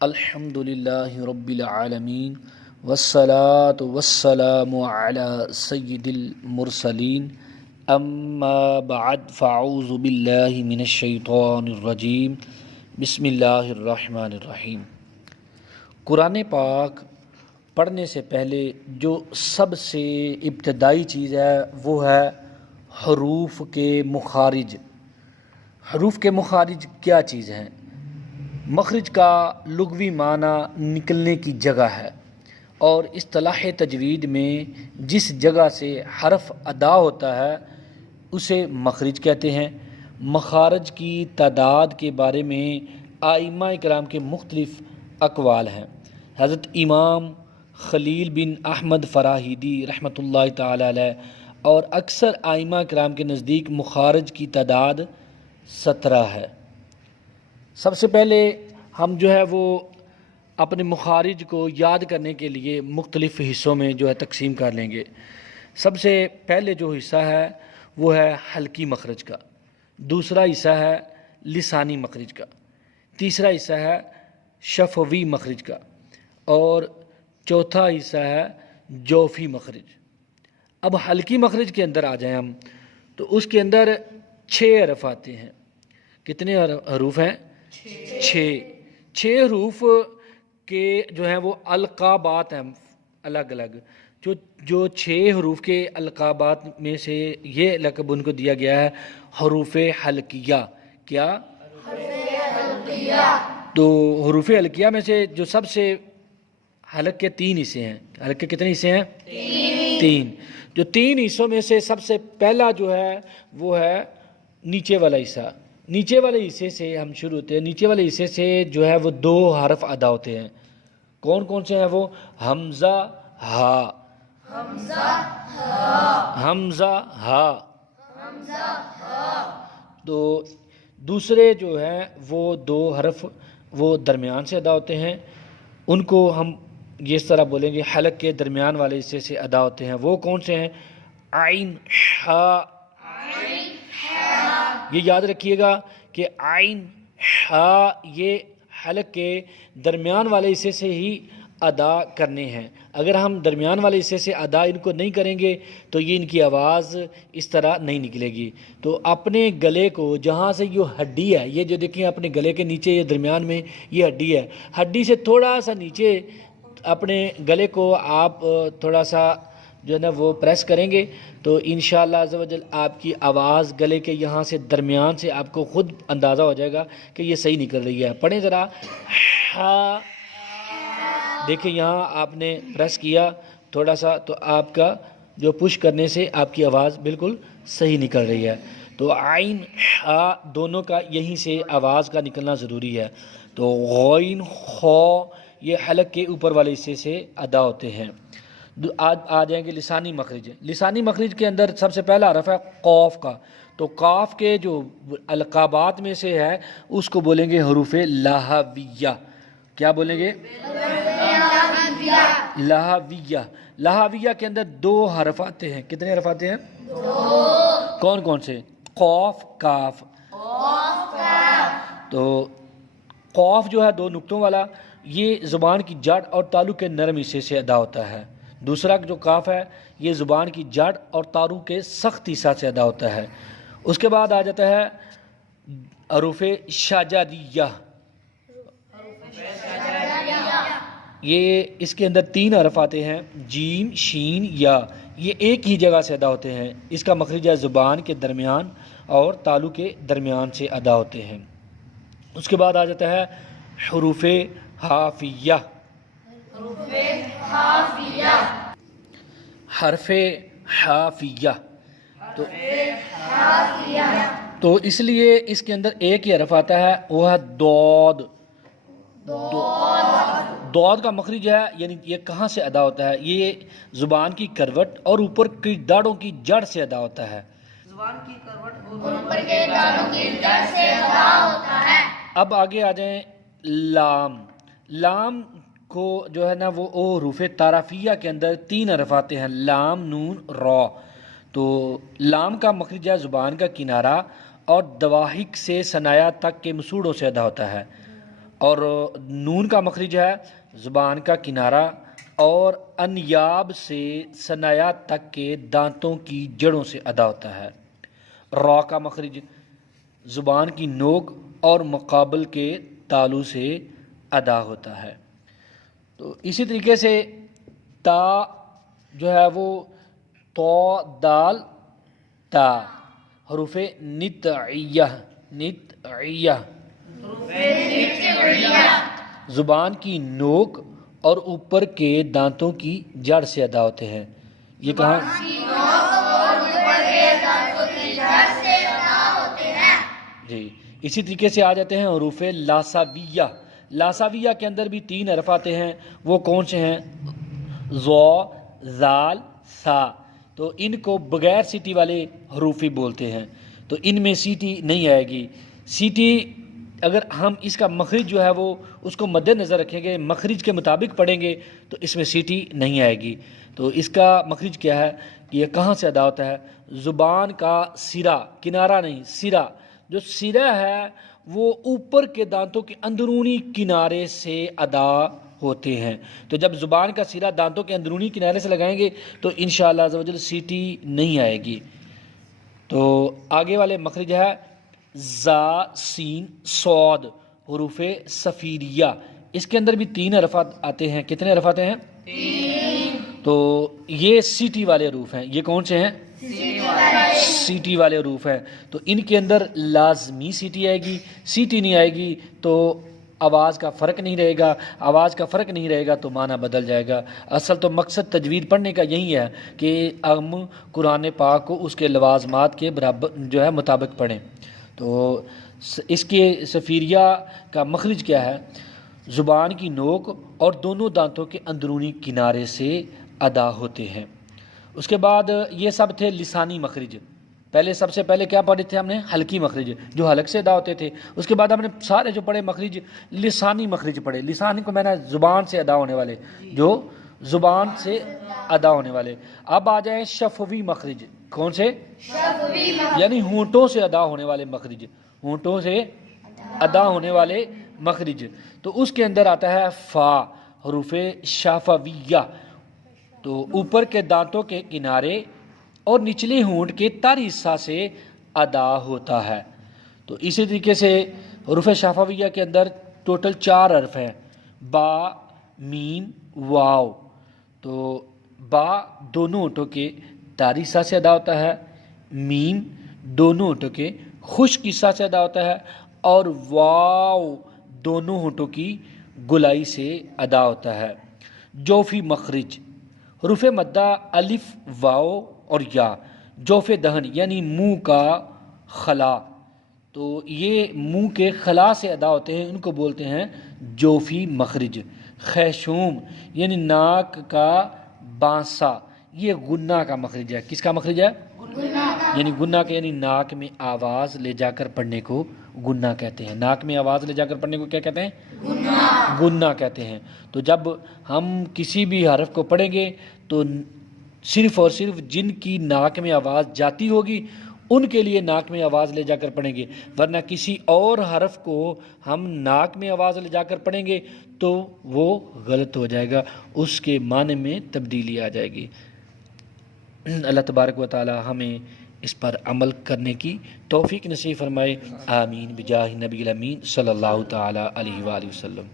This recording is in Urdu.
الحمد للہ رب العالمین والصلاة والسلام علی سید المرسلین اما بعد فاعوذ باللہ من الشیطان الرجیم بسم اللہ الرحمن الرحیم۔ قرآن پاک پڑھنے سے پہلے جو سب سے ابتدائی چیز ہے وہ ہے حروف کے مخارج۔ حروف کے مخارج کیا چیز ہیں؟ مخرج کا لغوی معنی نکلنے کی جگہ ہے، اور اصطلاح تجوید میں جس جگہ سے حرف ادا ہوتا ہے اسے مخرج کہتے ہیں۔ مخارج کی تعداد کے بارے میں ائمہ کرام کے مختلف اقوال ہیں۔ حضرت امام خلیل بن احمد فراہیدی رحمۃ اللہ تعالی علیہ اور اکثر ائمہ کرام کے نزدیک مخارج کی تعداد 17 ہے۔ سب سے پہلے ہم جو ہے وہ اپنے مخارج کو یاد کرنے کے لیے مختلف حصوں میں جو ہے تقسیم کر لیں گے۔ سب سے پہلے جو حصہ ہے وہ ہے حلقی مخرج کا، دوسرا حصہ ہے لسانی مخرج کا، تیسرا حصہ ہے شفوی مخرج کا، اور چوتھا حصہ ہے جوفی مخرج۔ اب حلقی مخرج کے اندر آ جائیں ہم، تو اس کے اندر 6 حرف آتے ہیں۔ کتنے حروف ہیں؟ 6 حروف کے جو ہیں وہ القابات ہیں الگ الگ۔ جو 6 حروف کے القابات میں سے یہ لقب ان کو دیا گیا ہے حروف حلقیہ۔ کیا؟ تو حروف حلقیہ میں سے جو سب سے حلق کے 3 حصے ہیں۔ حلق کے کتنے حصے ہیں؟ 3۔ جو 3 حصوں میں سے سب سے پہلا جو ہے وہ ہے نیچے والا حصہ۔ نیچے والے حصے سے ہم شروع ہوتے ہیں۔ نیچے والے حصے سے جو ہے وہ 2 حرف ادا ہوتے ہیں۔ کون کون سے ہیں وہ؟ حمزہ ہا، حمزہ ہا۔ تو دوسرے جو ہیں وہ 2 حرف وہ درمیان سے ادا ہوتے ہیں، ان کو ہم یہ اس طرح بولیں گے حلق کے درمیان والے حصے سے ادا ہوتے ہیں۔ وہ کون سے ہیں؟ عین ہا۔ یہ یاد رکھیے گا کہ عین ہا یہ حلق کے درمیان والے حصے سے ہی ادا کرنے ہیں۔ اگر ہم درمیان والے حصے سے ادا ان کو نہیں کریں گے تو یہ ان کی آواز اس طرح نہیں نکلے گی۔ تو اپنے گلے کو جہاں سے یہ ہڈی ہے، یہ جو دیکھیں اپنے گلے کے نیچے یہ درمیان میں یہ ہڈی ہے، ہڈی سے تھوڑا سا نیچے اپنے گلے کو آپ تھوڑا سا جو ہے نا وہ پریس کریں گے تو انشاءاللہ عز و جل آپ کی آواز گلے کے یہاں سے درمیان سے آپ کو خود اندازہ ہو جائے گا کہ یہ صحیح نکل رہی ہے۔ پڑھیں ذرا ہا۔ دیکھیں یہاں آپ نے پریس کیا تھوڑا سا تو آپ کا جو پش کرنے سے آپ کی آواز بالکل صحیح نکل رہی ہے۔ تو عین ہا دونوں کا یہیں سے آواز کا نکلنا ضروری ہے۔ تو غین خو یہ حلق کے اوپر والے حصے سے ادا ہوتے ہیں۔ آج آ جائیں گے لسانی مخرج۔ لسانی مخرج کے اندر سب سے پہلا حرف ہے قاف کا۔ تو قاف کے جو القابات میں سے ہے اس کو بولیں گے حروف لہویہ۔ کیا بولیں گے؟ لہویہ۔ لہویہ کے اندر 2 حرف آتے ہیں۔ کتنے حرف آتے ہیں؟ 2۔ کون کون سے؟ قاف کاف۔ تو قاف جو ہے 2 نقطوں والا، یہ زبان کی جڑ اور تالو کے نرم حصے سے ادا ہوتا ہے۔ دوسرا جو کاف ہے یہ زبان کی جڑ اور تالو کے سخت حصہ سے ادا ہوتا ہے۔ اس کے بعد آ جاتا ہے حروف شجریہ۔ یہ اس کے اندر 3 حرف آتے ہیں، جیم شین یا۔ یہ ایک ہی جگہ سے ادا ہوتے ہیں۔ اس کا مخرج ہے زبان کے درمیان اور تالو کے درمیان سے ادا ہوتے ہیں۔ اس کے بعد آ جاتا ہے حروف حافیہ۔ حرف حافیہ تو اس لیے اس کے اندر ایک ہی حرف آتا ہے، وہ ہے دود۔ دود کا مخرج ہے یعنی یہ کہاں سے ادا ہوتا ہے؟ یہ زبان کی کروٹ اور اوپر کی داڑھوں کی جڑ سے ادا ہوتا ہے۔ زبان کی کروٹ اور اوپر کے داڑھوں کی جڑ سے ادا ہوتا ہے۔ اب آگے آ جائیں لام۔ لام کو جو ہے نا وہ حروف تعارفیہ کے اندر 3 حرف آتے ہیں، لام نون را۔ تو لام کا مخرج ہے زبان کا کنارہ اور دواحق سے ثنایا تک کے مسوڑوں سے ادا ہوتا ہے، اور نون کا مخرج ہے زبان کا کنارہ اور انیاب سے ثنایا تک کے دانتوں کی جڑوں سے ادا ہوتا ہے۔ را کا مخرج زبان کی نوک اور مقابل کے تالو سے ادا ہوتا ہے۔ تو اسی طریقے سے تا جو ہے وہ تو دال تا حروف نطعیہ زبان کی نوک اور اوپر کے دانتوں کی جڑ سے ادا ہوتے ہیں۔ یہ کہاں جی اسی طریقے سے آ جاتے ہیں حروف لاساویہ۔ لاساویہ کے اندر بھی 3 حرف آتے ہیں، وہ کون سے ہیں؟ ذو، ذال، سا۔ تو ان کو بغیر سیٹی والے حروف ہی بولتے ہیں، تو ان میں سیٹی نہیں آئے گی۔ سیٹی اگر ہم اس کا مخرج جو ہے وہ اس کو مد نظر رکھیں گے، مخرج کے مطابق پڑھیں گے تو اس میں سیٹی نہیں آئے گی۔ تو اس کا مخرج کیا ہے کہ یہ کہاں سے ادا ہوتا ہے؟ زبان کا سرا، کنارہ نہیں، سرا۔ جو سرا ہے وہ اوپر کے دانتوں کے اندرونی کنارے سے ادا ہوتے ہیں۔ تو جب زبان کا سرا دانتوں کے اندرونی کنارے سے لگائیں گے تو انشاءاللہ عز و جل سیٹی نہیں آئے گی۔ تو آگے والے مخرج ہے زا، سین، صاد، حروف صفیریہ۔ اس کے اندر بھی 3 حرفات آتے ہیں۔ کتنے حرف آتے ہیں؟ 3۔ تو یہ سیٹی والے حروف ہیں۔ یہ کون سے ہیں؟ سیٹی والے حروف ہیں۔ تو ان کے اندر لازمی سیٹی آئے گی، سیٹی نہیں آئے گی تو آواز کا فرق نہیں رہے گا، آواز کا فرق نہیں رہے گا تو معنی بدل جائے گا۔ اصل تو مقصد تجوید پڑھنے کا یہی ہے کہ ہم قرآن پاک کو اس کے لوازمات کے برابر جو ہے مطابق پڑھیں۔ تو اس کے صفیریہ کا مخرج کیا ہے؟ زبان کی نوک اور دونوں دانتوں کے اندرونی کنارے سے ادا ہوتے ہیں۔ اس کے بعد یہ سب تھے لسانی مخرج۔ سب سے پہلے کیا پڑھے تھے ہم نے؟ حلقی مخرج جو حلق سے ادا ہوتے تھے۔ اس کے بعد ہم نے سارے جو پڑھے مخرج لسانی مخرج پڑھے۔ لسانی کو میں نے زبان سے ادا ہونے والے، جو زبان سے ادا ہونے والے۔ اب آ جائیں شفوی مخرج۔ کون سے؟ شفوی مخرج، یعنی ہونٹوں سے ادا ہونے والے مخرج، ہونٹوں سے ادا ہونے والے مخرج۔ تو اس کے اندر آتا ہے فا، حروف شفویہ۔ تو اوپر کے دانتوں کے کنارے اور نچلے ہونٹ کے تر حصہ سے ادا ہوتا ہے۔ تو اسی طریقے سے حروف شفویہ کے اندر ٹوٹل 4 حرف ہیں، با، میم، واو۔ تو با دونوں ہونٹوں کے تر حصہ سے ادا ہوتا ہے، میم دونوں ہونٹوں کے خشک حصہ سے ادا ہوتا ہے، اور واو دونوں ہونٹوں کی گلائی سے ادا ہوتا ہے۔ جوفی مخرج، حروف مدہ الف، واو اور یا۔ جوف دہن یعنی منہ کا خلا، تو یہ منہ کے خلا سے ادا ہوتے ہیں، ان کو بولتے ہیں جوفی مخرج۔ خیشوم یعنی ناک کا بانسا، یہ غنہ کا مخرج ہے۔ کس کا مخرج ہے؟ یعنی غنہ کا، یعنی ناک میں آواز لے جا کر پڑھنے کو غنہ کہتے ہیں۔ ناک میں آواز لے جا کر پڑھنے کو کیا کہتے ہیں؟ غنہ کہتے ہیں۔ تو جب ہم کسی بھی حرف کو پڑھیں گے تو صرف اور صرف جن کی ناک میں آواز جاتی ہوگی ان کے لیے ناک میں آواز لے جا کر پڑھیں گے، ورنہ کسی اور حرف کو ہم ناک میں آواز لے جا کر پڑھیں گے تو وہ غلط ہو جائے گا، اس کے معنی میں تبدیلی آ جائے گی۔ اللہ تبارک و تعالی ہمیں اس پر عمل کرنے کی توفیق نصیب فرمائے، آمین بجاہ نبی الامین صلی اللہ تعالی علیہ وآلہ وسلم۔